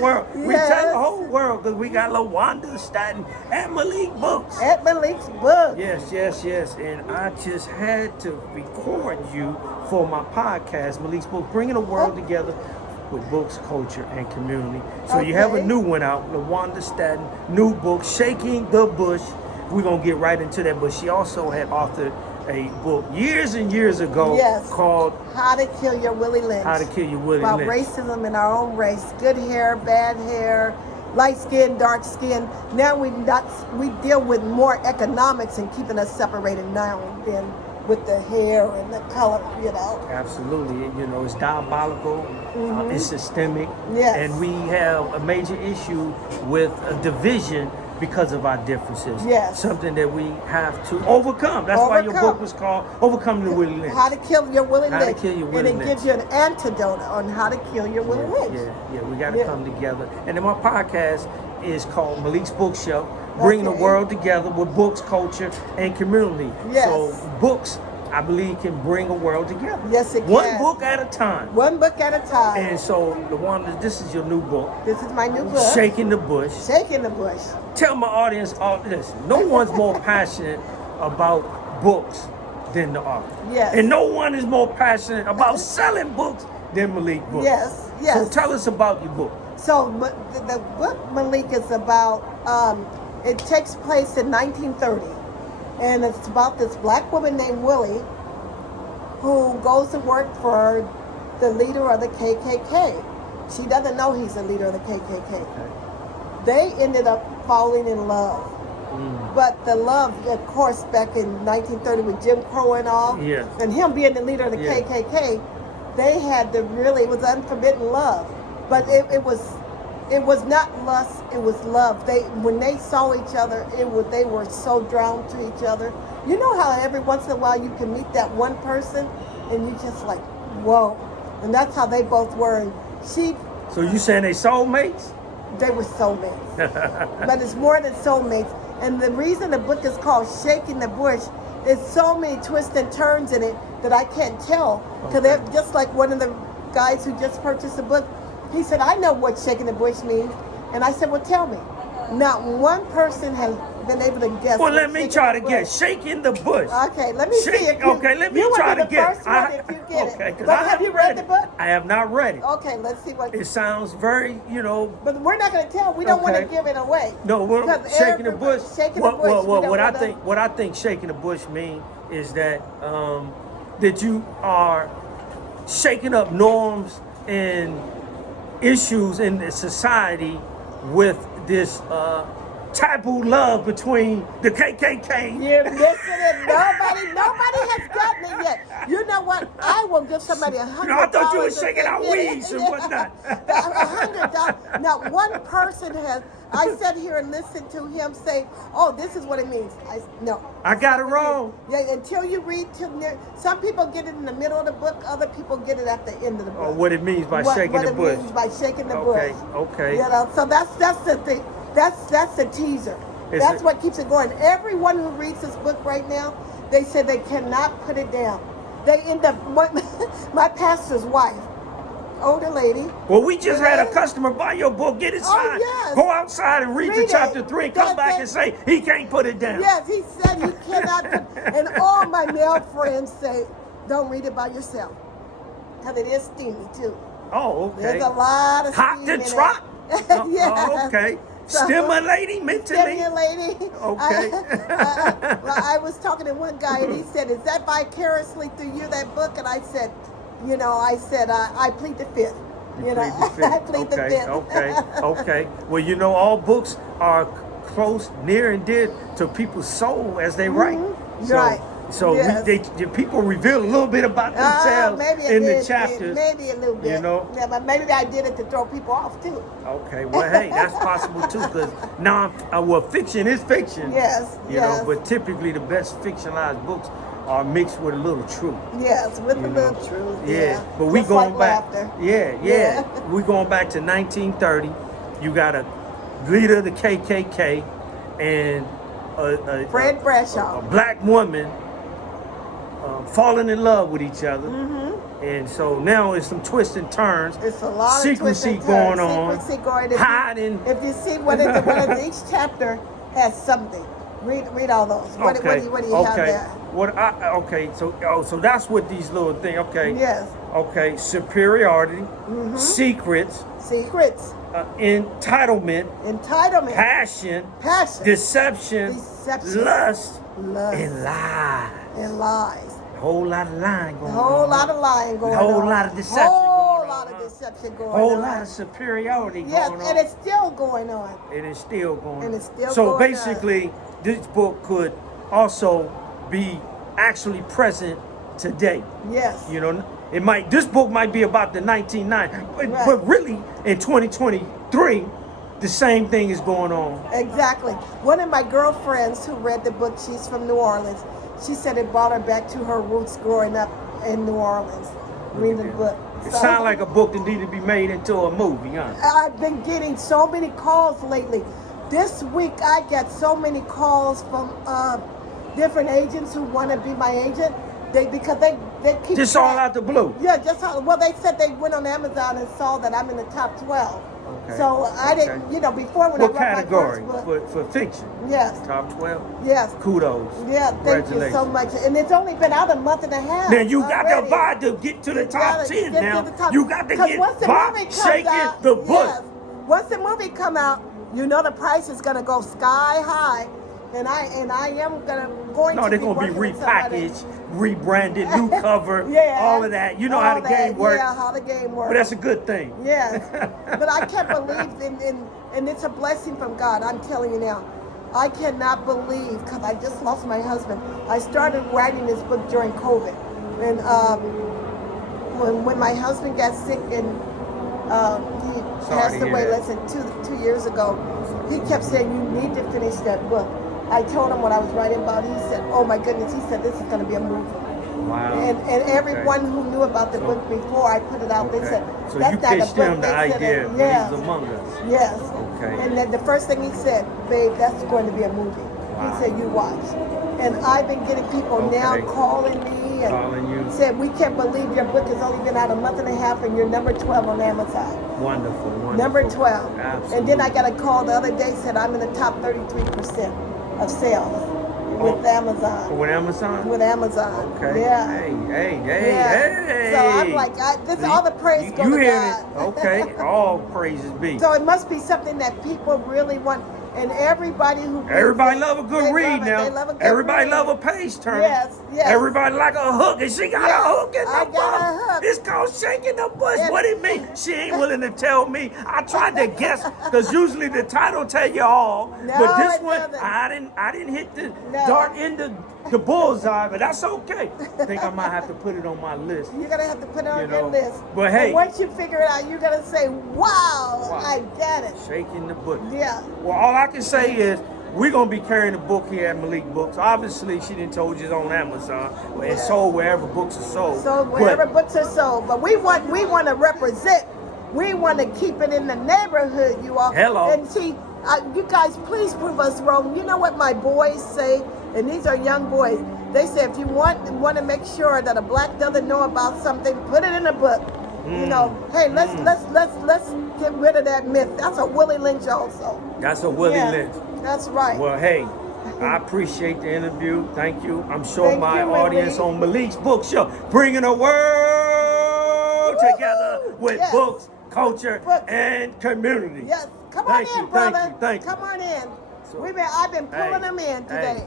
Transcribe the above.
world. We tell the whole world because we got LaWanda, Staten, and Malik books. At Malik's book. Yes. And I just had to record you for my podcast, Malik's Book, bringing the world together with books, culture, and community. So you have a new one out, LaWanda Staten, new book, Shaking the Bush. We're going to get right into that, but she also had authored a book years and years ago called How to Kill Your Willie Lynch. How to Kill Your Willie About Lynch. racism in our own race. Good hair, bad hair, light skin, dark skin. Now we deal with more economics and keeping us separated now than with the hair and the color, you know. Absolutely. You know, it's diabolical, it's systemic, and we have a major issue with a division because of our differences. Something that we have to overcome. That's why your book was called Overcoming the Willie Lynch. How to Kill Your Willie Lynch. How to Kill Your Willie Lynch. And it gives you an antidote on how to kill your Willie Lynch. Yeah, we got to come together. And then my podcast is called Malik's Bookshelf, bringing the world together with books, culture, and community. So books, I believe, can bring a world together. Yes, it can. One book at a time. One book at a time. And so, LaWanda, this is your new book. This is my new book. Shaking the Bush. Shaking the Bush. Tell my audience all this. No one's more passionate about books than the author. And no one is more passionate about selling books than Malik Books. Yes. So tell us about your book. So the book Malik is about, it takes place in 1930. And it's about this black woman named Willie who goes to work for the leader of the KKK. She doesn't know he's the leader of the KKK. They ended up falling in love. But the love, of course, back in 1930 with Jim Crow and all, and him being the leader of the KKK, they had it was unforbidden love. But it was not lust, it was love. When they saw each other, they were so drawn to each other. You know how every once in a while you can meet that one person and you just like, whoa. And that's how they both were. And so you saying they soulmates? They were soulmates. But it's more than soulmates. And the reason the book is called Shaking the Bush is so many twists and turns in it that I can't tell. Because they're just like one of the guys who just purchased the book. He said, I know what shaking the bush means. And I said, well, tell me. Not one person has been able to guess. Well, let me try to guess. Shaking the bush. Okay, let me see if you... Okay, let me try to guess. First one if you get it. But have you read the book? I have not read it. Okay, let's see what... It sounds very, But we're not going to tell. We don't want to give it away. No, shaking the bush. Shaking the bush. What I think shaking the bush means is that that you are shaking up norms and issues in the society with this taboo love between the KKK. You're missing it. Nobody has gotten it yet. You know what? I will give somebody $100. I thought you were shaking out weeds and whatnot. $100. Not one person has. I sat here and listened to him say, "Oh, this is what it means." I got it wrong. Yeah, until you read some people get it in the middle of the book, other people get it at the end of the book. Oh, what it means by shaking the bush. What it means by shaking the bush. Okay. So that's the thing. That's the teaser. That's what keeps it going. Everyone who reads this book right now, they said they cannot put it down. They end up. My pastor's wife, older lady. Well, we just had a customer buy your book, get it signed, go outside and read the chapter 3, and come back and say he can't put it down. Yes, he said he cannot. And all my male friends say, don't read it by yourself, because it is steamy too. Oh, okay. There's a lot of hot steam to in trot. it. Oh, okay. Stimulating mentally. Stimulating. Okay. I was talking to one guy and he said, "Is that vicariously through you, that book?" And I said, I plead the fifth. I plead the fifth. Okay. Well, all books are close, near and dear to people's soul as they write. So people reveal a little bit about themselves in the chapters. Maybe a little bit. Yeah, but maybe I did it to throw people off too. Okay, well, hey, that's possible too, because fiction is fiction. Yes. But typically the best fictionalized books are mixed with a little truth. Yes, with a little truth. Yeah. But we going back. Laughter. Yeah. We going back to 1930. You got a leader of the KKK and Fred Bradshaw, a black woman falling in love with each other. And so now it's some twists and turns. It's a lot of secrecy twists and going on. Secrecy going on. Hiding. If you see what each chapter has something. Read all those. What do you have there? So that's what these little things. Okay. Yes. Okay. Superiority. Secrets. Entitlement. Passion. Deception. Lust. And lies. A whole lot of lying going on. A whole lot of lying going on. A whole lot of deception going on. A whole lot of deception going on. A whole lot of superiority going on. Yes, and it's still going on. It is still going on. So So basically, this book could also be actually present today. Yes. You know, this book might be about the 1990s, but really in 2023, the same thing is going on. Exactly. One of my girlfriends who read the book, she's from New Orleans. She said it brought her back to her roots growing up in New Orleans, reading the book. It sounds like a book that needed to be made into a movie, huh? I've been getting so many calls lately. This week I get so many calls from different agents who want to be my agent. Because they keep just all out the blue. Yeah, well, they said they went on Amazon and saw that I'm in the top 12. Okay. So I didn't, before when what I wrote category? my first book. For fiction? Yes. Top 12? Yes. Kudos. Yeah, thank you so much. And it's only been out a month and a half. Now you got already. to buy to get to the top 10 now. You got to get once the movie comes shaking out, the book. yes, once the movie come out, the price is going to go sky high. And I am going No, to they're be going to be working with somebody. repackaged, rebranded, new cover, Yeah. all of that. You know how the game works. Yeah, how the game works. But that's a good thing. Yes. But I can't believe and it's a blessing from God. I'm telling you now. I cannot believe, because I just lost my husband. I started writing this book during COVID. And when my husband got sick and he passed away less than two years ago, he kept saying, you need to finish that book. I told him what I was writing about. He said, oh my goodness. He said, this is going to be a movie. Wow. And everyone who knew about the book before I put it out, they said, so that's you not a pitched book. him the idea when he was among us. Yes. Okay. And then the first thing he said, babe, that's going to be a movie. Wow. He said, you watch. And I've been getting people now calling me and said, we can't believe your book has only been out a month and a half and you're number 12 on Amazon. Wonderful. Number 12. Absolutely. And then I got a call the other day, said I'm in the top 33% of sales with Amazon. With Amazon? With Amazon. Okay. Yeah. Hey. So I'm like, all the praise goes to God. Okay. All praises be. So it must be something that people really want. And everybody who love a good read now. They love a good everybody read. love a page turner. Yes. Everybody like a hook, and she got a hook in the I book. got a hook. It's called Shaking the Bush. Yes. What it mean? She ain't willing to tell me. I tried to guess because usually the title tell you all, but this it one doesn't. I didn't hit the dart in the bullseye, but that's okay. I think I might have to put it on my list. You're gonna have to put it on your list. But hey, once you figure it out, you're gonna say, "Wow, I get it." Shaking the Bush. Yeah. Well, all I can say is we're gonna be carrying the book here at Malik Books. Obviously, she didn't told you it's on Amazon and sold wherever books are sold. So wherever books are sold, but we want to represent. We want to keep it in the neighborhood, you all. Hello. And see, you guys, please prove us wrong. You know what my boys say, and these are young boys. They say if you want to make sure that a black doesn't know about something, put it in a book. You know, hey, let's get rid of that myth. That's a Willie Lynch also. That's a Willie Lynch. That's right. Well, hey, I appreciate the interview. Thank you. I'm sure my audience Malik. on Malik's Book Show bringing the world together with books, culture, and community. Yes. Come on in, brother. Thank you. Come on in. I've been pulling them in today.